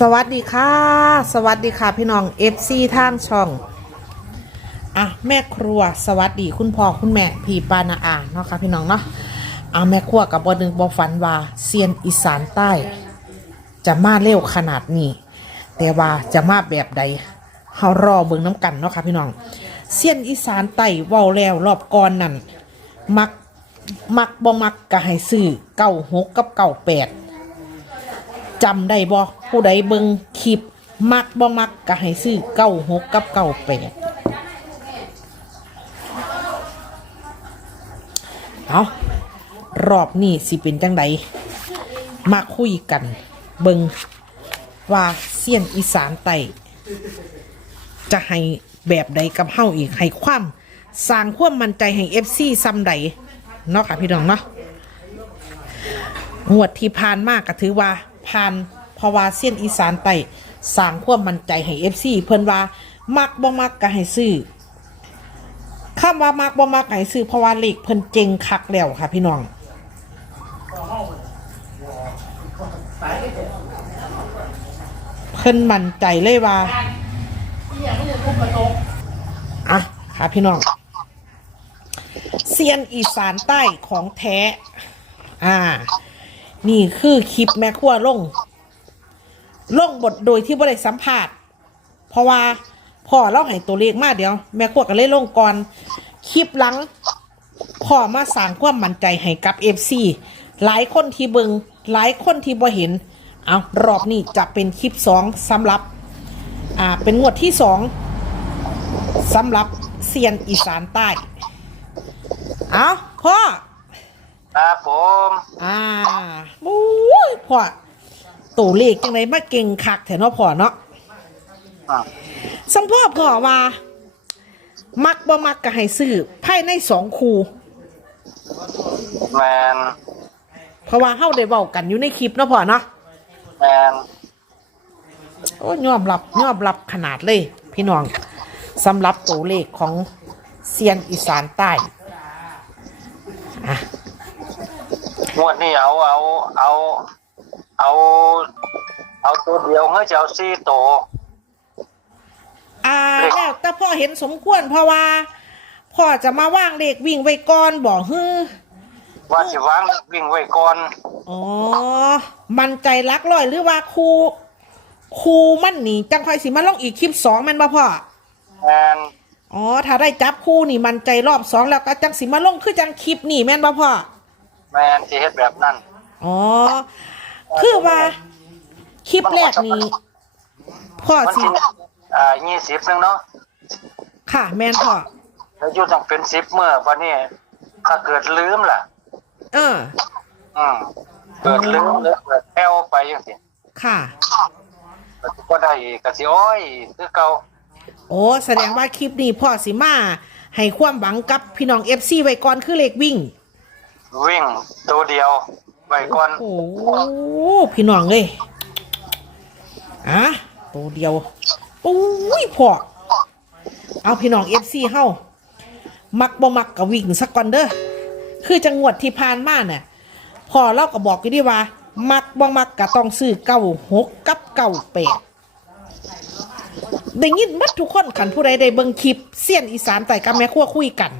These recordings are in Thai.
สวัสดีค่ะ สวัสดีค่ะพี่น้อง FC ทางช่อง อะแม่ครัวสวัสดีคุณพ่อคุณแม่พี่ปานาอาเนาะค่ะพี่น้องเนาะอะแม่ครัวกับบอหนึ่งบอฝันว่าเซียนอีสานใต้ จะมาเร็วขนาดนี้ แต่ว่าจะมาแบบใดเฮารอเบิ่งน้ำกันเนาะค่ะพี่น้องเซียนอีสานใต้เว้าแล้วรอบก่อนนั่นมักมักบ่มักก็ให้ซื้อเก้าหกกับเก้าแปด จำได้บ่ผู้ใดเบิ่งคลิป มักบ่มักก็ให้ซื้อเก้าหกกับเก้าแปดเอารอบนี้สิเป็นจังใดมาคุยกัน เบิงว่าเสี้ยนอีสานไตจะให้แบบใดกับเฮาอีก ให้ความสร้างความมั่นใจให้ FC ซ้ำใดเนาะค่ะพี่น้องเนาะงวดที่ผ่านมากก็ถือว่า ผ่านเพราะว่าเส้นอีสานไต่สร้างความมั่นใจให้เอฟซีเพิ่นว่ามักบ่มักก็ให้ซื้อคำว่ามักบ่มักก็ให้ซื้อเพราะว่าเลขเพิ่นเจงคักแล้วค่ะ พี่น้องเพิ่นมั่นใจเลยว่าอะค่ะพี่น้องเซียนอีสานใต้ของแท้ อ่า นี่คือคลิปแม่ครัวลง ลงบทโดยที่บ่ได้สัมภาษณ์เพราะว่าพ่อเล่าให้ตัวเลขมาเดี๋ยว แม่ครัวก็เลยลงก่อน คลิปหลังพ่อมาสร้างความมั่นใจให้กับเอฟซีหลายคนที่เบิงหลายคนที่บ่เห็น เอารอบนี้จะเป็นคลิปสองสำหรับ อ่า เป็นงวดที่สองสำหรับเซียนอีสานใต้ เอาพ่อ ครับผม อ่าโอ้ยพ่อตัวเลขจังไดมาเก่งคักแถเนาะพ่อเนาะอะสัมพ่อพ่อว่า มักบ่มักก็ให้ซื้อภายในสองคูแมนเพราะว่าเฮาได้เว้ากันอยู่ในคลิปเนาะพ่อเนาะแมนโอ้ยอมรับยอมรับขนาดเลย พี่น้องสำหรับตัวเลขของเซียนอีสานใต้อะ งวดนี้เอาเอาเอา เอา เอาตัวเดียวเฮ้ยจะเอาสี่ตัว อ่าแล้วแต่พ่อเห็นสมควรเพราะว่าพ่อจะมาว่างเลขวิ่งไว้ก่อนบอกฮือว่าสิวางวิ่งไว้ก่อนอ๋อ มันใจรักร้อยหรือว่าครูครูมันนี่จังค่อยสิมาลงอีกคลิปสองแม่นบ่พ่อแมนอ๋อ ถ้าได้จับคู่นี่มันใจรอบสองแล้วก็จังสิมาลงคือจังคลิปนี่แม่นบ่พ่อ แมนที่เฮ็ดแบบนั้นอ๋อ คือว่าคลิปแรกนี่พ่อมันสิสิอ่ายี่สิบนึงเนาะค่ะ แม่นพ่อแล้วอยู่ต้องเป็นสิบเมื่อวันนี้ถ้าเกิดลืมล่ะ เออ อืมเกิดลืมหรือเกิดแอวไปยังสิค่ะ ก็ได้อีกก็สิโอ้ยคือเก่าโอ้แสดงว่าคลิปนี้พ่อสิมาให้ความหวังกับพี่น้อง FC ไว้ก่อนคือเลขวิ่ง วิ่งตัวเดียวไว้ก่อนโอ้โหพี่น้องเลยอะตัวเดียวโอ้ยพอเอาพี่น้องเอฟซีเฮามักบ่มักกับวิ่งสักก่อนเด้อคือจังหวัดที่ผ่านมาเนี่ยพอเราก็บอกอยู่ดีว่า มักบ่มักก็ต้องซื้อเก้าหกกับเก้าแปดได้ยินมัดทุกคนขันผู้ใดได้เบิ่งคลิปเสี้ยนอีสานแต่กับแม่ครัวคุยกัน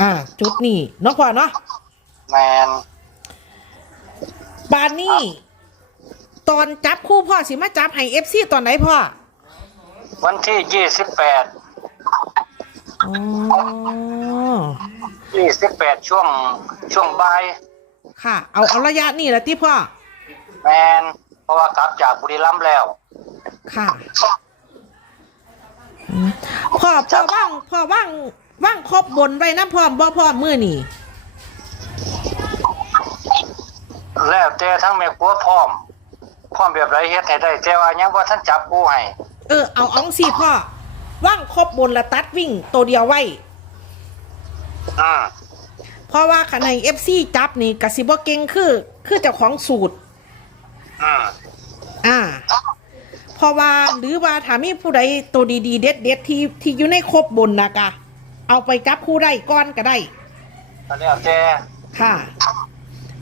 อ่า จุดนี้เนาะพ่อเนาะแมนบานนี่ตอนจับคู่พ่อสิมาจับให้เอฟซีตอนไหนพ่อ วันที่ยี่สิบแปดอ๋อ ยี่สิบแปดช่วงช่วงบ่ายค่ะ เอาเอาระยะนี่แหละที่พ่อ แมนเพราะว่ากลับจากบุรีรัมย์แล้ว ค่ะอืมพ่อพ่อว่างพ่อว่าง ว่างครบบนไว้นะพ่อบ่พ่อมือนี่แล้วแต่ทั้งแม่ครัวพร้อม พร้อมแบบไรเฮ็ดให้ได้แต่ว่ายังว่าท่านจับกูให้เออเอาเอองสิพ่อว่างครบบนละตัดวิ่งตัวเดียวไว้อืมเพราะว่าขันในเอฟซีจับนี่กสิบ่เก่งคือ คือเจ้าของสูตรอืมอ่า เพราะว่าหรือว่าถ้ามีผู้ใดตัวดีๆเด็ดเด็ดๆที่ที่อยู่ในครบบนนะกะ เอาไปจับคู่ได้ก้อนก็ได้ก็แล้วแต่ค่ะ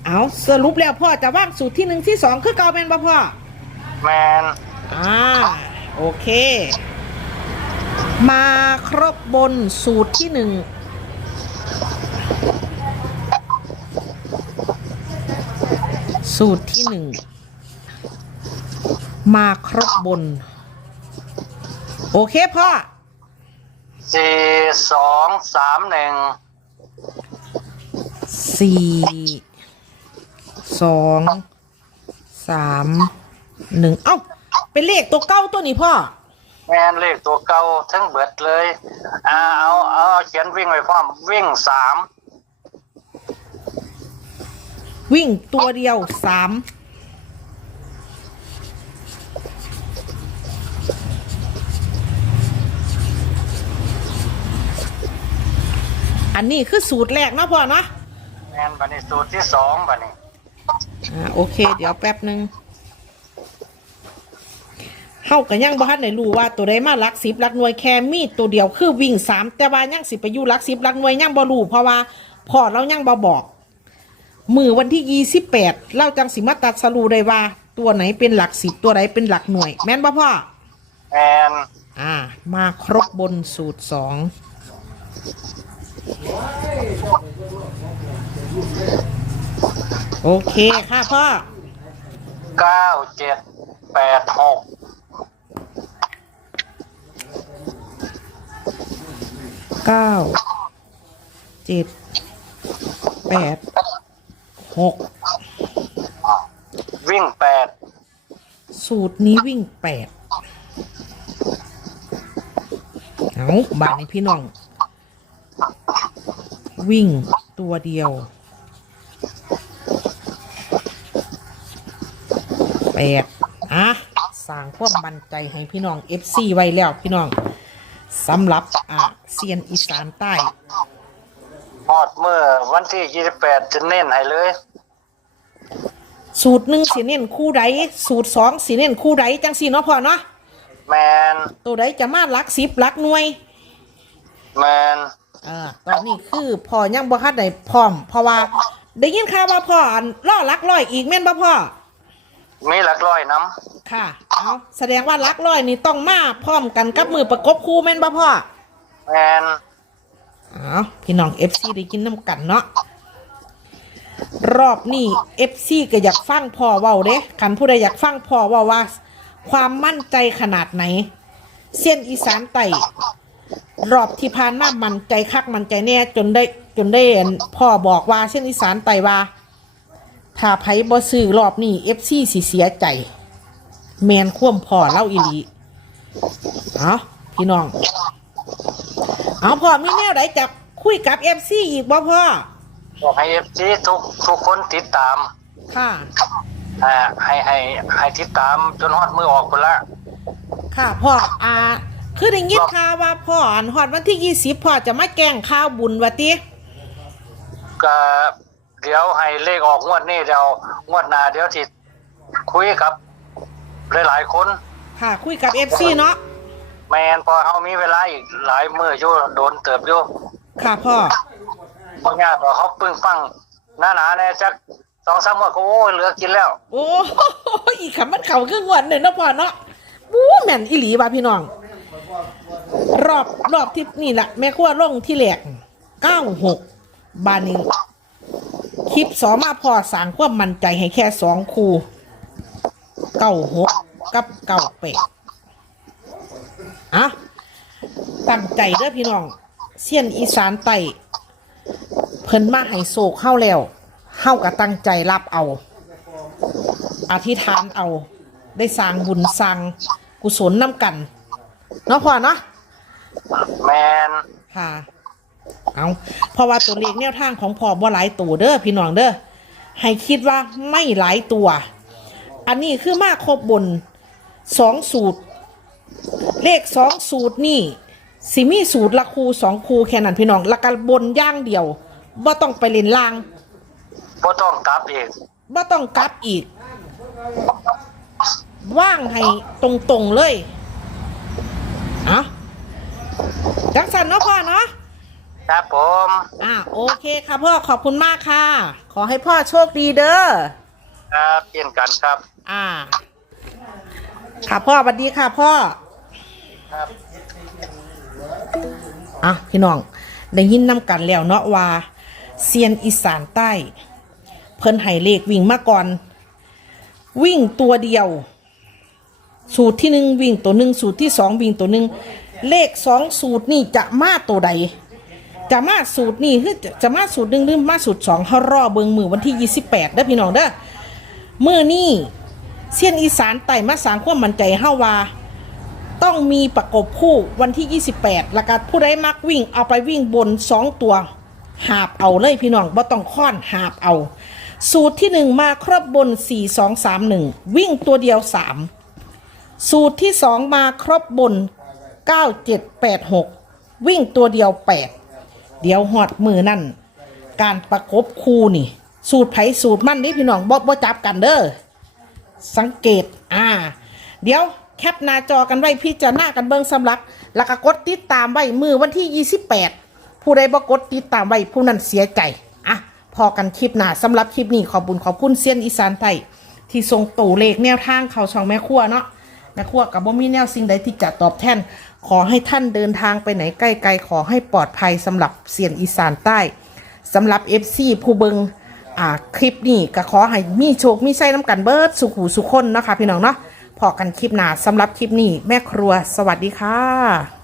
เอาสรุปแล้วพ่อจะว่างสูตรที่หนึ่งที่สองคือเก่าเป็นบ่พ่อ แมนอ่า โอเค มาครบบนสูตรที่หนึ่งสูตรที่หนึ่งมาครบบน โอเคพ่อ สี่สองสามหนึ่งสี่สองสามหนึ่งเอ้า เป็นเลขตัวเก้าตัวนี้พ่อ แมนเลขตัวเก่าทั้งเบิดเลยอ่าเอาเอาเขียนวิ่งไว้พร้อมวิ่งสามวิ่งตัวเดียวสาม อันนี้คือสูตรแรกนะพ่อเนาะแมนบันนี้สูตรที่สองบันนี้อ่าโอเค เดี๋ยวแป๊บหนึ่งเฮากันยังบ่ทันได้รู้ว่าตัวใดมาหลักสิบหลักหน่วยแค่มีตัวเดียวคือวิ่งสามแต่ว่ายังสิไปอยู่หลักสิบหลักหน่วยยังบ่รู้เพราะว่าพ่อเรายังบ่บอก มือวันที่ยี่สิบแปดเราจังสิมาตัดสรูได้ว่า ตัวไหนเป็นหลักสิบตัวไหนเป็นหลักหน่วย แม่นบ่พ่อแมนอ่า มาครบบนสูตรสอง โอเคค่ะพ่อเก้าเจ็ดแปดหกเก้าเจ็ดแปดหกวิ่งแปดสูตรนี้วิ่งแปดเอาบานนี้พี่น้อง วิ่งตัวเดียว แปดอะสร้างความมั่นใจให้พี่น้อง FC ไว้แล้วพี่น้องสำหรับอ่าเซียนอีสานใต้ฮอดเมื่อวันที่ยี่สิบแปดจะเน้นให้เลย สูตรหนึ่งสีเน้นคู่ใดสูตรสองสีเน้นคู่ใดจังสีเนาะพ่อเนาะแมนตัวใดจะมาหลักสิบหลักหน่วย แมน อ่าตอนนี้คือพ่อยังบ่ทันได้พร้อม เพราะว่าได้ยินข่าวว่าพ่ออันล่อหลักร้อยอีกแม่นบ่พ่อมีหลักร้อยน้ค่ะเอาแสดงว่าหลักร้อยนี่ต้องมาพร้อมกันกับมือประกบคู่แม่นบ่พ่อำแมนเอาพี่น้อง FC ได้กินน้ำกันเนาะรอบนี้ FC ก็อยากฟังพ่อเว้าเด้คันผู้ใดอยากฟังพ่อเว้าว่า ความมั่นใจขนาดไหน เส้นอีสานไต่ รอบที่ผ่านมามันใจคักมันใจแน่จนได้จนได้เห็นพ่อบอกว่าเส้นอีสานไต่ว่าถ้าไผบ่ซื้อรอบนี้ FC สิเสียใจ แมนคว่มพ่อเล่าอีหลีเอาพี่น้อง เอาพ่อมีแนวไหนจะคุยกับ FC อีกบ่พ่อบอกให้เอฟซีทุกทุกคนติดตาม ค่ะอ่าให้ให้ให้ติดตามจนฮอดมือออกคนละ ค่ะพ่ออ่า คือได้ยินข่าวว่าพ่ออันฮอดวันที่ยี่สิบพ่อจะมาแกล้งข้าวบุญวะติก็เดี๋ยวให้เลขออกงวดนี้เดี๋ยวงวดหน้าเดี๋ยวที่คุยกับ หลายๆคน ค่ะ คุยกับ FC เนาะแมนพอเขามีเวลาอีกหลายมืออยู่โดนเติบอยู่ค่ะพ่อบางอย่างเขาปึ้งปังหน้าหนาแน่จักสองสามวันก็โอ้ยเหลือกินแล้ว โอ้อีกคำมันเข่าครึ่งวันเลยเนาะพ่อเนาะบู๊แม่นอีหลีว่ะพี่น้อง รอบรอบที่นี่แหละแม่ครัวลงที่แหลกเก้าหกบานี้คลิปสอมาพอสร้างความมั่นใจให้แค่สองคูเก้าหกกับเก้าแปดอะตั้งใจเด้อพี่น้องเสียนอีสานไต่เพิ่นมาให้โศกเข้าแล้วเข้ากับตั้งใจรับเอา อธิษฐานเอา ได้สร้างบุญสร้างกุศลน้ำกัน เนาะพ่อเนาะแมนค่ะ เอาเพราะว่าตัวเลขแนวทางของพ่อบ่หลายตัวเด้อพี่น้องเด้อให้คิดว่าไม่หลายตัว อันนี้คือมาครบบนสองสูตร เลขสองสูตรนี่สิมีสูตรละคูสองคูแค่นั้นพี่น้องและกันบนอย่างเดียวบ่ต้องไปเล่นล่างบ่ต้องกลับอีกบ่ต้องกลับอีก ว่างให้ตรงๆเลยเอา จังสันเนาะพ่อเนาะครับผมอ่าโอเคค่ะพ่อขอบคุณมากค่ะ ขอให้พ่อโชคดีเด้อครับเช่นกันครับ อ่า ค่ะพ่อสวัสดีค่ะพ่อครับอะพี่น้องได้ยินนำกันแล้วเนาะว่าเซียนอีสานใต้ เพิ่นให้เลขวิ่งมาก่อน วิ่งตัวเดียว สูตรที่หนึ่งวิ่งตัวหนึ่งสูตรที่สองวิ่งตัวหนึ่ง เลขสองสูตรนี่จะมาตัวใด จะมาสูตรนี่คือจะจะมาสูตรหนึ่งหรือมาสูตรสองเขารอเบิงมือวันที่ยี่สิบแปดเด้อพี่น้องเด้อมือนี่เซียนอีสานไต่มาสางความมั่นใจเฮาว่า ต้องมีประกบคู่วันที่ 28แล้วก็ผู้ใดมักวิ่งเอาไปวิ่งบน 2 ตัว หาบเอาเลยพี่น้องบ่ต้องค้อนหาบเอา สูตรที่ 1 มาครบบน 4 2 3 1 วิ่งตัวเดียว 3 สูตรที่ 2 มาครบบน 9 7 8 6 วิ่งตัวเดียว 8 เดี๋ยวหอดมือนั่น การประกบคู่นี่ สูตรไผสูตรมั่นนี่พี่น้องบ่บ่จับกันเด้อสังเกตอ่า เดี๋ยวแคปหน้าจอกันไว้พี่จะหน้ากันเบิ้งสำหรับ แล้วก็กดติดตามไว้มือวันที่ 28 ผู้ใดบ่กดติดตามไว้ผู้นั้นเสียใจอะพอกันคลิปหน้าสำหรับคลิปนี้ขอบบุญขอบคุณเซียนอีสานไทยที่ทรงตู่เลขแนวทางเขาช่องแม่ครัวเนาะแม่ครัวกับบ่มีแนวสิ่งใดที่จะตอบแทน ขอให้ท่านเดินทางไปไหนใกล้ๆขอให้ปลอดภัยสำหรับเสียนอีสานใต้สำหรับเอฟซีผู้เบิงอ่าคลิปนี้ก็ขอให้มีโชคมีไส้น้ำกันเบิดสุขหูสุขคนนะคะพี่น้องเนาะพอกันคลิปหน้าสำหรับคลิปนี้แม่ครัวสวัสดีค่ะ